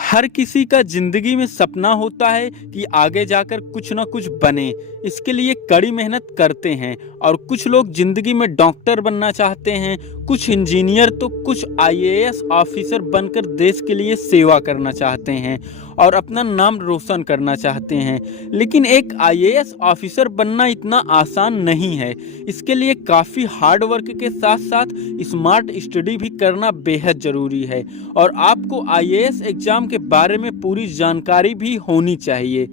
हर किसी का जिंदगी में सपना होता है कि आगे जाकर कुछ ना कुछ बने। इसके लिए कड़ी मेहनत करते हैं और कुछ लोग जिंदगी में डॉक्टर बनना चाहते हैं, कुछ इंजीनियर तो कुछ आईएएस ऑफिसर बनकर देश के लिए सेवा करना चाहते हैं और अपना नाम रोशन करना चाहते हैं। लेकिन एक आईएएस ऑफिसर बनना इतना आसान नहीं है। इसके लिए काफ़ी हार्ड वर्क के साथ साथ स्मार्ट स्टडी भी करना बेहद ज़रूरी है और आपको आईएएस एग्ज़ाम के बारे में पूरी जानकारी भी होनी चाहिए।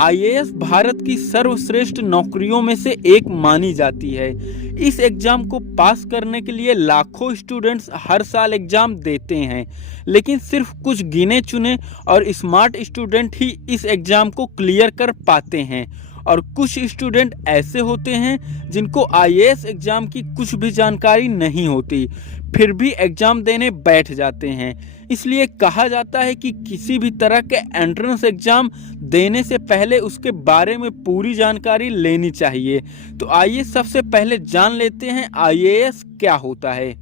आईएएस भारत की सर्वश्रेष्ठ नौकरियों में से एक मानी जाती है। इस एग्ज़ाम को पास करने के लिए लाखों स्टूडेंट्स हर साल एग्ज़ाम देते हैं, लेकिन सिर्फ कुछ गिने चुने और स्मार्ट स्टूडेंट ही इस एग्ज़ाम को क्लियर कर पाते हैं और कुछ स्टूडेंट ऐसे होते हैं जिनको आईएएस एग्ज़ाम की कुछ भी जानकारी नहीं होती, फिर भी एग्ज़ाम देने बैठ जाते हैं। इसलिए कहा जाता है कि किसी भी तरह के एंट्रेंस एग्ज़ाम देने से पहले उसके बारे में पूरी जानकारी लेनी चाहिए। तो आइए सबसे पहले जान लेते हैं आईएएस क्या होता है।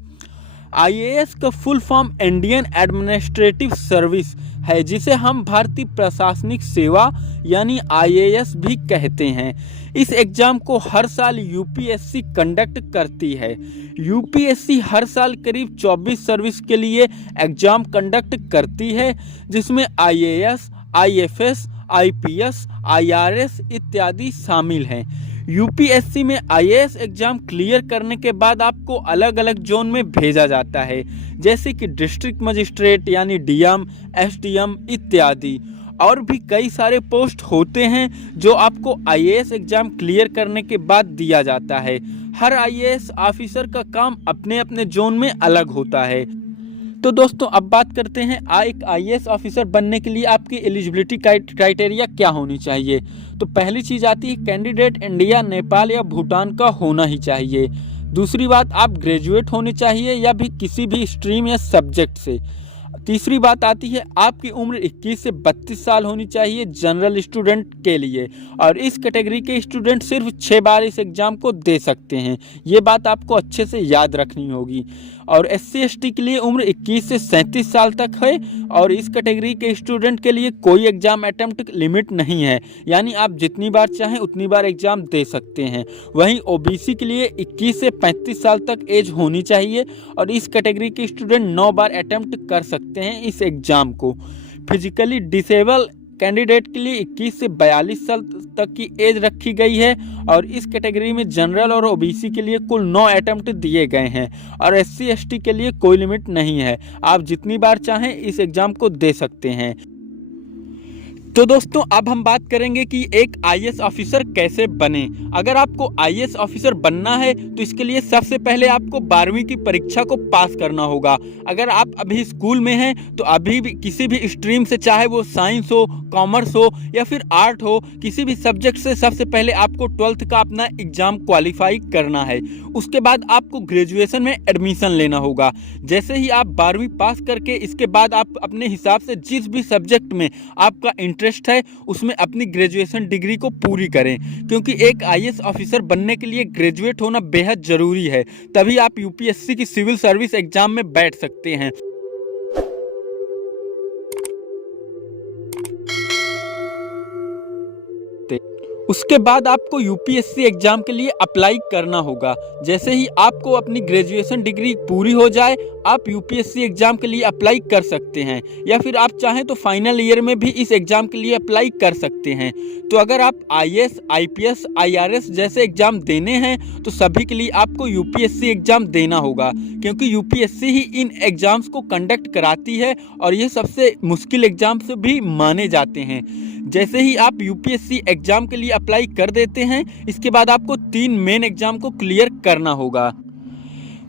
आईएएस का full form Indian administrative service है, जिसे हम भारतीय प्रशासनिक सेवा यानी आईएएस भी कहते हैं। इस एग्ज़ाम को हर साल यूपीएससी कंडक्ट करती है। यूपीएससी हर साल करीब 24 सर्विस के लिए एग्ज़ाम कंडक्ट करती है, जिसमें आईएएस, आईएफएस, आईपीएस, आईआरएस इत्यादि शामिल हैं। यूपीएससी में आईएएस एग्ज़ाम क्लियर करने के बाद आपको अलग अलग जोन में भेजा जाता है, जैसे कि डिस्ट्रिक्ट मजिस्ट्रेट यानी डीएम, एसडीएम इत्यादि। और भी कई सारे पोस्ट होते हैं जो आपको आईएएस एग्ज़ाम क्लियर करने के बाद दिया जाता है। हर आईएएस ऑफिसर का काम अपने अपने जोन में अलग होता है। तो दोस्तों अब बात करते हैं एक आईएएस ऑफिसर बनने के लिए आपकी एलिजिबिलिटी क्राइटेरिया क्या होनी चाहिए। तो पहली चीज़ आती है कैंडिडेट इंडिया, नेपाल या भूटान का होना ही चाहिए। दूसरी बात, आप ग्रेजुएट होने चाहिए या भी किसी भी स्ट्रीम या सब्जेक्ट से। तीसरी बात आती है आपकी उम्र 21 से 32 साल होनी चाहिए जनरल स्टूडेंट के लिए, और इस कैटेगरी के स्टूडेंट सिर्फ 6 बार इस एग्ज़ाम को दे सकते हैं। ये बात आपको अच्छे से याद रखनी होगी। और एससी एसटी के लिए उम्र 21 से 37 साल तक है और इस कैटेगरी के स्टूडेंट के लिए कोई एग्ज़ाम अटेम्प्ट लिमिट नहीं है, यानी आप जितनी बार चाहें उतनी बार एग्ज़ाम दे सकते हैं। वहीं ओबीसी के लिए 21 से 35 साल तक एज होनी चाहिए और इस कैटेगरी के स्टूडेंट 9 बार अटेम्प्ट कर सकते हैं इस एग्ज़ाम को। फिजिकली डिसेबल कैंडिडेट के लिए 21 से 42 साल तक की एज रखी गई है और इस कैटेगरी में जनरल और ओबीसी के लिए कुल 9 अटेम्प्ट दिए गए हैं और एससी एसटी के लिए कोई लिमिट नहीं है, आप जितनी बार चाहें इस एग्ज़ाम को दे सकते हैं। तो दोस्तों अब हम बात करेंगे कि एक आईएएस ऑफिसर कैसे बने। अगर आपको आईएएस ऑफिसर बनना है तो इसके लिए सबसे पहले आपको 12वीं की परीक्षा को पास करना होगा। अगर आप अभी स्कूल में हैं तो अभी भी किसी भी स्ट्रीम से, चाहे वो साइंस हो, कॉमर्स हो या फिर आर्ट हो, किसी भी सब्जेक्ट से सबसे पहले आपको 12th का अपना एग्ज़ाम क्वालिफाई करना है। उसके बाद आपको ग्रेजुएशन में एडमिशन लेना होगा। जैसे ही आप 12वीं पास करके इसके बाद आप अपने हिसाब से जिस भी सब्जेक्ट में आपका इंटरेस्ट है उसमें अपनी ग्रेजुएशन डिग्री को पूरी करें, क्योंकि एक आईएएस ऑफिसर बनने के लिए ग्रेजुएट होना बेहद ज़रूरी है। तभी आप यूपीएससी की सिविल सर्विस एग्जाम में बैठ सकते हैं। उसके बाद आपको यूपीएससी एग्ज़ाम के लिए अप्लाई करना होगा। जैसे ही आपको अपनी ग्रेजुएशन डिग्री पूरी हो जाए आप यूपीएससी एग्ज़ाम के लिए अप्लाई कर सकते हैं, या फिर आप चाहें तो फाइनल ईयर में भी इस एग्ज़ाम के लिए अप्लाई कर सकते हैं। तो अगर आप आईएएस, आईपीएस, आईआरएस जैसे एग्ज़ाम देने हैं तो सभी के लिए आपको यूपीएससी एग्ज़ाम देना होगा, क्योंकि यूपीएससी ही इन एग्ज़ाम्स को कंडक्ट कराती है और ये सबसे मुश्किल एग्ज़ाम्स भी माने जाते हैं। जैसे ही आप यूपीएससी एग्ज़ाम के लिए अप्लाई कर देते हैं, इसके बाद आपको 3 मेन एग्ज़ाम को क्लियर करना होगा,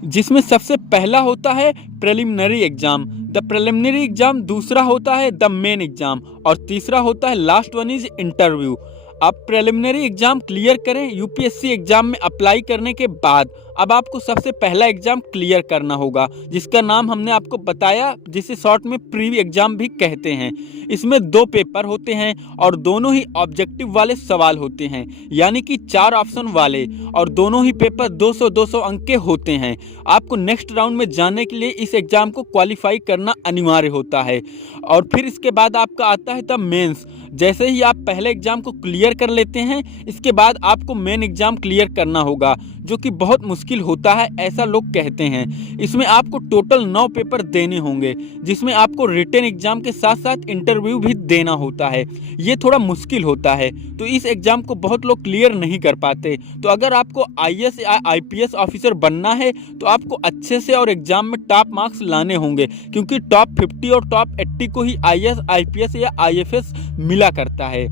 जिसमें सबसे पहला होता है preliminary exam, the preliminary exam. दूसरा होता है द मेन एग्ज़ाम और तीसरा होता है लास्ट वन इज इंटरव्यू। आप प्रिलिमिनरी एग्जाम क्लियर करें। यूपीएससी एग्जाम में अप्लाई करने के बाद अब आपको सबसे पहला एग्जाम क्लियर करना होगा, जिसका नाम हमने आपको बताया, जिसे शॉर्ट में प्री एग्जाम भी कहते हैं। इसमें 2 पेपर होते हैं और दोनों ही ऑब्जेक्टिव वाले सवाल होते हैं, यानी कि 4 ऑप्शन वाले, और दोनों ही पेपर 200-200 अंक के होते हैं। आपको नेक्स्ट राउंड में जाने के लिए इस एग्जाम को क्वालिफाई करना अनिवार्य होता है। और फिर इसके बाद आपका आता है द मेंस। जैसे ही आप पहले एग्जाम को क्लियर कर लेते हैं, इसके बाद आपको मेन एग्जाम क्लियर करना होगा, जो कि बहुत मुश्किल होता है, ऐसा लोग कहते हैं। इसमें आपको टोटल 9 पेपर देने होंगे, जिसमें आपको रिटन एग्जाम के साथ साथ इंटरव्यू भी देना होता है। ये थोड़ा मुश्किल होता है, तो इस एग्जाम को बहुत लोग क्लियर नहीं कर पाते। तो अगर आपको आईएएस या आईपीएस ऑफिसर बनना है तो आपको अच्छे से और एग्जाम में टॉप मार्क्स लाने होंगे, क्योंकि टॉप 50 और टॉप 80 को ही आईएएस, आईपीएस या आईएफएस मिला करता है।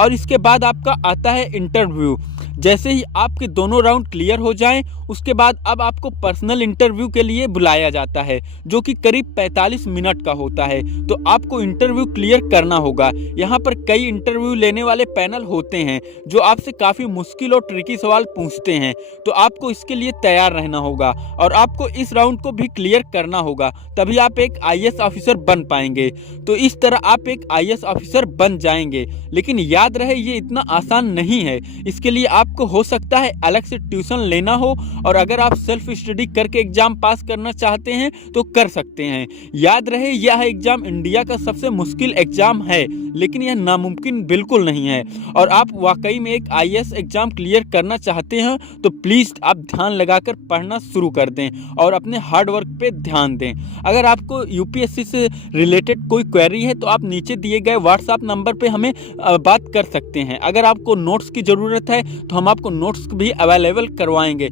और इसके बाद आपका आता है इंटरव्यू। जैसे ही आपके दोनों राउंड क्लियर हो जाएं, उसके बाद अब आपको पर्सनल इंटरव्यू के लिए बुलाया जाता है, जो कि करीब 45 मिनट का होता है। तो आपको इंटरव्यू क्लियर करना होगा। यहाँ पर कई इंटरव्यू लेने वाले पैनल होते हैं, जो आपसे काफ़ी मुश्किल और ट्रिकी सवाल पूछते हैं। तो आपको इसके लिए तैयार रहना होगा और आपको इस राउंड को भी क्लियर करना होगा, तभी आप एक आईएएस ऑफिसर बन पाएंगे। तो इस तरह आप एक आईएएस ऑफिसर बन जाएंगे। लेकिन याद रहे, ये इतना आसान नहीं है। इसके लिए आपको हो सकता है अलग से ट्यूशन लेना हो, और अगर आप सेल्फ स्टडी करके एग्जाम पास करना चाहते हैं तो कर सकते हैं। याद रहे, यह एग्जाम इंडिया का सबसे मुश्किल एग्जाम है, लेकिन यह नामुमकिन बिल्कुल नहीं है। और आप वाकई में एक आईएएस एग्जाम क्लियर करना चाहते हैं तो प्लीज़ आप ध्यान लगाकर पढ़ना शुरू कर दें और अपने हार्ड वर्क पे ध्यान दें। अगर आपको यूपीएससी से रिलेटेड कोई क्वेरी है तो आप नीचे दिए गए व्हाट्सएप नंबर पे हमें बात कर सकते हैं। अगर आपको नोट्स की ज़रूरत है तो हम आपको नोट्स भी अवेलेबल करवाएंगे।